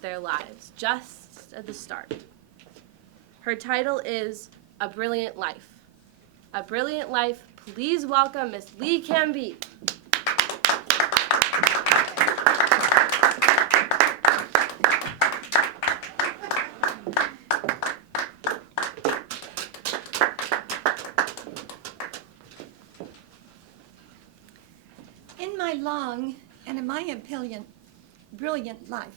their lives, just at the start. Her title is A Brilliant Life. A Brilliant Life, please welcome Miss Lee Cambigue. In my long and, in my opinion, brilliant life,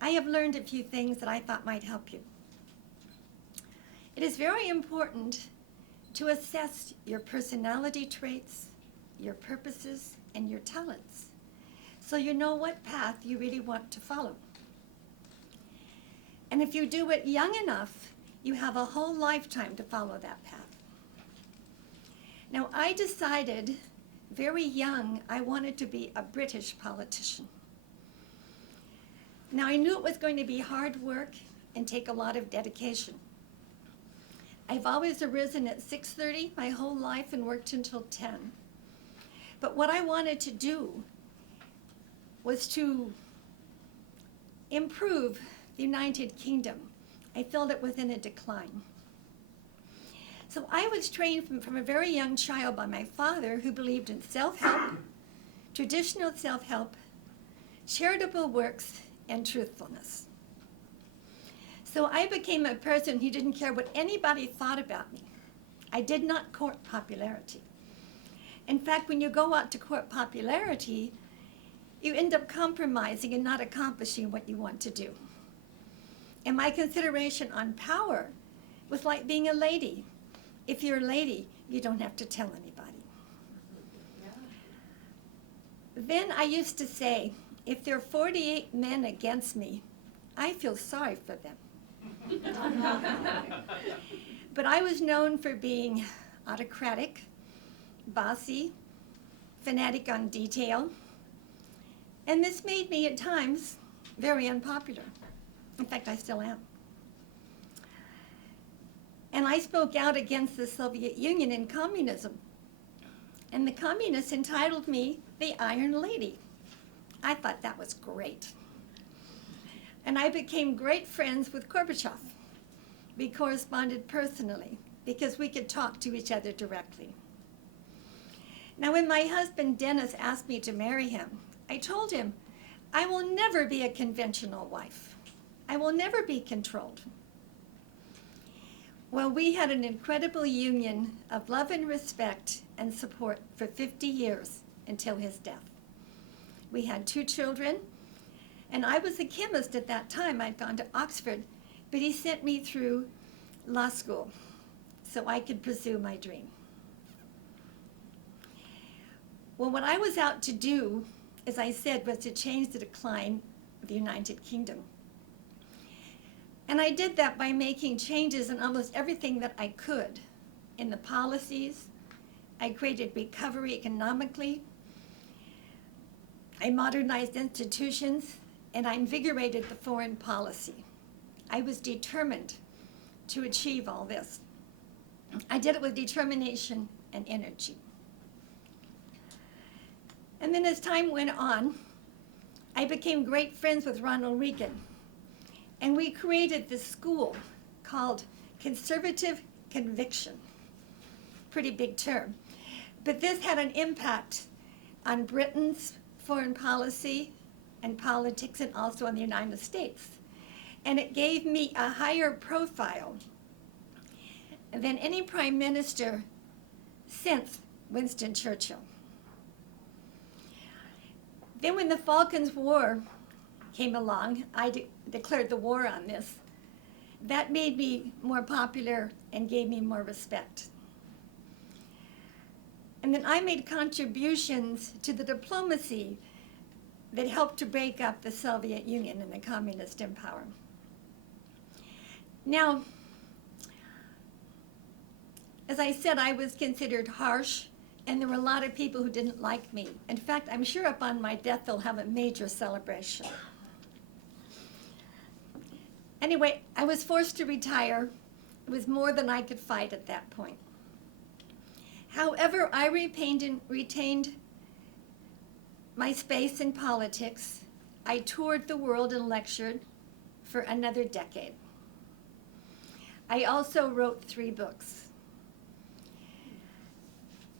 I have learned a few things that I thought might help you. It is very important to assess your personality traits, your purposes, and your talents, so you know what path you really want to follow. And if you do it young enough, you have a whole lifetime to follow that path. Now, I decided very young I wanted to be a British politician. Now, I knew it was going to be hard work and take a lot of dedication. I've always arisen at 6:30 my whole life and worked until 10. But what I wanted to do was to improve the United Kingdom. I felt it was in a decline. So I was trained from a very young child by my father, who believed in self-help, traditional self-help, charitable works, and truthfulness. So I became a person who didn't care what anybody thought about me. I did not court popularity. In fact, when you go out to court popularity, you end up compromising and not accomplishing what you want to do. And my consideration on power was like being a lady. If you're a lady, you don't have to tell anybody. Then I used to say, if there are 48 men against me, I feel sorry for them. But I was known for being autocratic, bossy, fanatic on detail, and this made me at times very unpopular. In fact, I still am. And I spoke out against the Soviet Union and communism. And the communists entitled me the Iron Lady. I thought that was great. And I became great friends with Gorbachev. We corresponded personally because we could talk to each other directly. Now, when my husband Dennis asked me to marry him, I told him, I will never be a conventional wife. I will never be controlled. Well, we had an incredible union of love and respect and support for 50 years until his death. We had 2 children, and I was a chemist at that time. I'd gone to Oxford, but he sent me through law school so I could pursue my dream. Well, what I was out to do, as I said, was to change the decline of the United Kingdom. And I did that by making changes in almost everything that I could. In the policies, I created recovery economically, I modernized institutions, and I invigorated the foreign policy. I was determined to achieve all this. I did it with determination and energy. And then as time went on, I became great friends with Ronald Reagan. And we created this school called Conservative Conviction. Pretty big term. But this had an impact on Britain's foreign policy and politics, and also in the United States. And it gave me a higher profile than any prime minister since Winston Churchill. Then when the Falklands War came along, I declared the war on this. That made me more popular and gave me more respect. And then I made contributions to the diplomacy that helped to break up the Soviet Union and the communist empire. Now, as I said, I was considered harsh, and there were a lot of people who didn't like me. In fact, I'm sure upon my death they'll have a major celebration. Anyway, I was forced to retire. It was more than I could fight at that point. However, I retained my space in politics. I toured the world and lectured for another decade. I also wrote 3 books.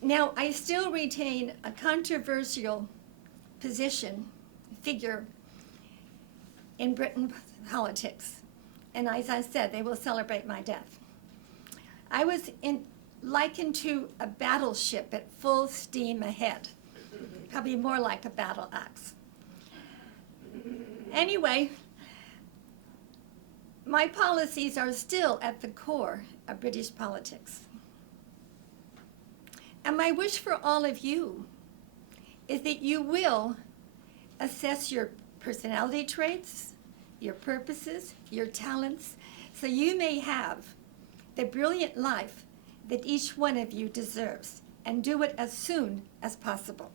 Now, I still retain a controversial figure in Britain politics. And as I said, they will celebrate my death. I was likened to a battleship at full steam ahead. Probably more like a battle axe. Anyway, my policies are still at the core of British politics. And my wish for all of you is that you will assess your personality traits, your purposes, your talents, so you may have the brilliant life that each one of you deserves, and do it as soon as possible.